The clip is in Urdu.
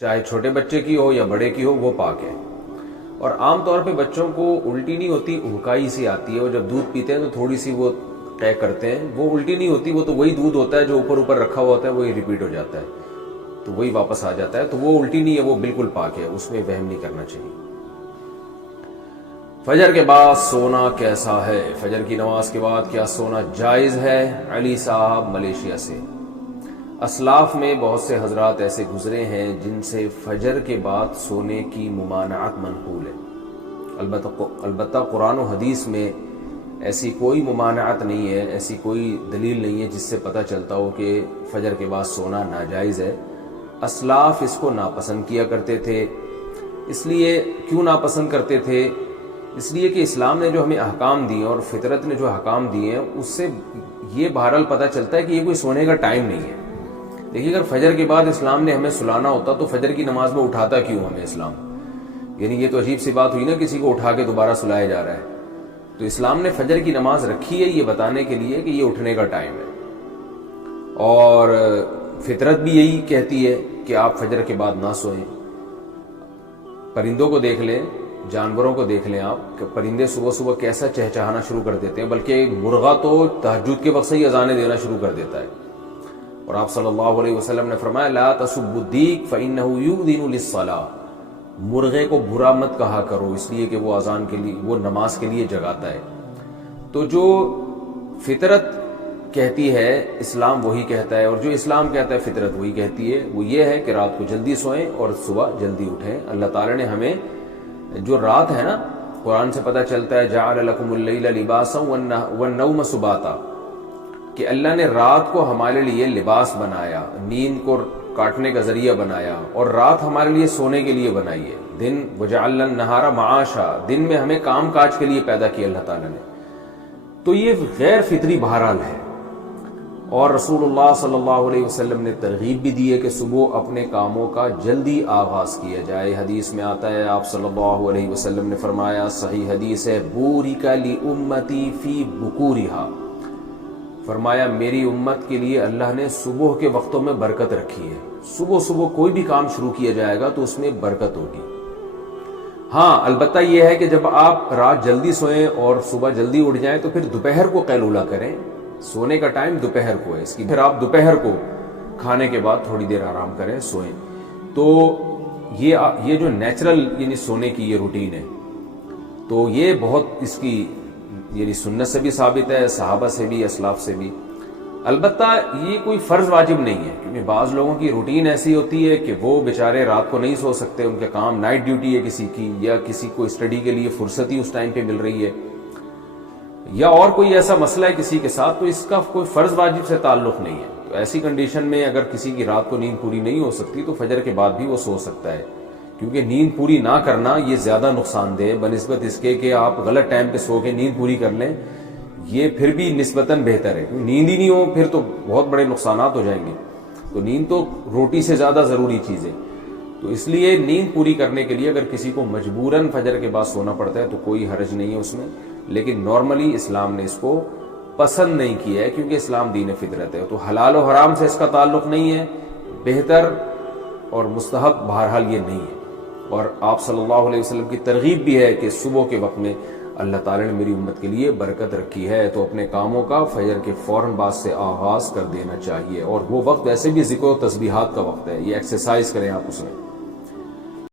چاہے چھوٹے بچے کی ہو یا بڑے کی ہو، وہ پاک ہے۔ اور عام طور پہ بچوں کو الٹی نہیں ہوتی، اہکائی سی آتی ہے، اور جب دودھ پیتے ہیں تو تھوڑی سی وہ طے کرتے ہیں، وہ الٹی نہیں ہوتی، وہ تو وہی دودھ ہوتا ہے جو اوپر رکھا ہوا ہوتا ہے، وہی ریپیٹ ہو جاتا ہے، تو وہی واپس آ جاتا ہے، تو وہ الٹی نہیں ہے، وہ بالکل پاک ہے، اس میں وہم نہیں کرنا چاہیے۔ فجر کے بعد سونا کیسا ہے؟ فجر کی نماز کے بعد کیا سونا جائز ہے؟ علی صاحب ملیشیا سے۔ اسلاف میں بہت سے حضرات ایسے گزرے ہیں جن سے فجر کے بعد سونے کی ممانعت منقول ہے۔ البتہ قرآن و حدیث میں ایسی کوئی ممانعت نہیں ہے، ایسی کوئی دلیل نہیں ہے جس سے پتہ چلتا ہو کہ فجر کے بعد سونا ناجائز ہے۔ اسلاف اس کو ناپسند کیا کرتے تھے۔ اس لیے کیوں ناپسند کرتے تھے؟ اس لیے کہ اسلام نے جو ہمیں احکام دیے اور فطرت نے جو احکام دیے ہیں، اس سے یہ بہرحال پتہ چلتا ہے کہ یہ کوئی سونے کا ٹائم نہیں ہے۔ دیکھیے، اگر فجر کے بعد اسلام نے ہمیں سلانا ہوتا تو فجر کی نماز میں اٹھاتا کیوں ہمیں اسلام؟ یعنی یہ تو عجیب سی بات ہوئی نا، کسی کو اٹھا کے دوبارہ سلایا جا رہا ہے۔ تو اسلام نے فجر کی نماز رکھی ہے یہ بتانے کے لیے کہ یہ اٹھنے کا ٹائم ہے، اور فطرت بھی یہی کہتی ہے کہ آپ فجر کے بعد نہ سوئیں۔ پرندوں کو دیکھ لیں، جانوروں کو دیکھ لیں آپ کہ پرندے صبح صبح کیسا چہچہانا شروع کر دیتے ہیں، بلکہ مرغا تو تہجد کے وقت سے ہی اذانیں دینا شروع کر دیتا ہے۔ اور آپ صلی اللہ علیہ وسلم نے فرمایا لا تسبوا الدیک فإنہ یؤذن للصلاۃ، مرغے کو برا مت کہا کرو اس لیے کہ وہ اذان کے لیے، وہ نماز کے لیے جگاتا ہے۔ تو جو فطرت کہتی ہے اسلام وہی کہتا ہے، اور جو اسلام کہتا ہے فطرت وہی کہتی ہے، وہ یہ ہے کہ رات کو جلدی سوئیں اور صبح جلدی اٹھیں۔ اللہ تعالی نے ہمیں جو رات ہے نا، قرآن سے پتہ چلتا ہے جعل لکم اللیل لباسا والنوم سباتا، کہ اللہ نے رات کو ہمارے لیے لباس بنایا، نیند کو کاٹنے کا ذریعہ بنایا، اور رات ہمارے لیے سونے کے لیے بنائی ہے۔ دن وجعلنا النہار معاشا، دن میں ہمیں کام کاج کے لیے پیدا کیا اللہ تعالیٰ نے۔ تو یہ غیر فطری بہرحال ہے، اور رسول اللہ صلی اللہ علیہ وسلم نے ترغیب بھی دی ہے کہ صبح اپنے کاموں کا جلدی آغاز کیا جائے۔ حدیث میں آتا ہے، آپ صلی اللہ علیہ وسلم نے فرمایا، صحیح حدیث ہے، بورک لامتی فی بکورہا، فرمایا میری امت کے لیے اللہ نے صبح کے وقتوں میں برکت رکھی ہے۔ صبح کوئی بھی کام شروع کیا جائے گا تو اس میں برکت ہوگی۔ ہاں البتہ یہ ہے کہ جب آپ رات جلدی سوئیں اور صبح جلدی اٹھ جائیں تو پھر دوپہر کو قیلولہ کریں۔ سونے کا ٹائم دوپہر کو ہے، اس کی پھر آپ دوپہر کو کھانے کے بعد تھوڑی دیر آرام کریں، سوئیں۔ تو یہ جو نیچرل یعنی سونے کی یہ روٹین ہے، تو یہ بہت اس کی یعنی سنت سے بھی ثابت ہے، صحابہ سے بھی، اسلاف سے بھی۔ البتہ یہ کوئی فرض واجب نہیں ہے، کیونکہ بعض لوگوں کی روٹین ایسی ہوتی ہے کہ وہ بیچارے رات کو نہیں سو سکتے، ان کے کام نائٹ ڈیوٹی ہے کسی کی، یا کسی کو اسٹڈی کے لیے فرصت ہی اس ٹائم پہ مل رہی ہے، یا اور کوئی ایسا مسئلہ ہے کسی کے ساتھ، تو اس کا کوئی فرض واجب سے تعلق نہیں ہے۔ تو ایسی کنڈیشن میں اگر کسی کی رات کو نیند پوری نہیں ہو سکتی تو فجر کے بعد بھی وہ سو سکتا ہے، کیونکہ نیند پوری نہ کرنا یہ زیادہ نقصان دہ بنسبت اس کے کہ آپ غلط ٹائم پہ سو کے نیند پوری کر لیں، یہ پھر بھی نسبتاً بہتر ہے۔ نیند ہی نہیں ہو پھر تو بہت بڑے نقصانات ہو جائیں گے۔ تو نیند تو روٹی سے زیادہ ضروری چیز ہے، تو اس لیے نیند پوری کرنے کے لیے اگر کسی کو مجبوراً فجر کے بعد سونا پڑتا ہے تو کوئی حرج نہیں ہے اس میں، لیکن نارملی اسلام نے اس کو پسند نہیں کیا ہے، کیونکہ اسلام دین فطرت ہے۔ تو حلال و حرام سے اس کا تعلق نہیں ہے، بہتر اور مستحب بہرحال یہ نہیں ہے۔ اور آپ صلی اللہ علیہ وسلم کی ترغیب بھی ہے کہ صبح کے وقت میں اللہ تعالی نے میری امت کے لیے برکت رکھی ہے، تو اپنے کاموں کا فجر کے فوراً بعد سے آغاز کر دینا چاہیے، اور وہ وقت ویسے بھی ذکر و تسبیحات کا وقت ہے، یہ ایکسرسائز کریں آپ اس میں۔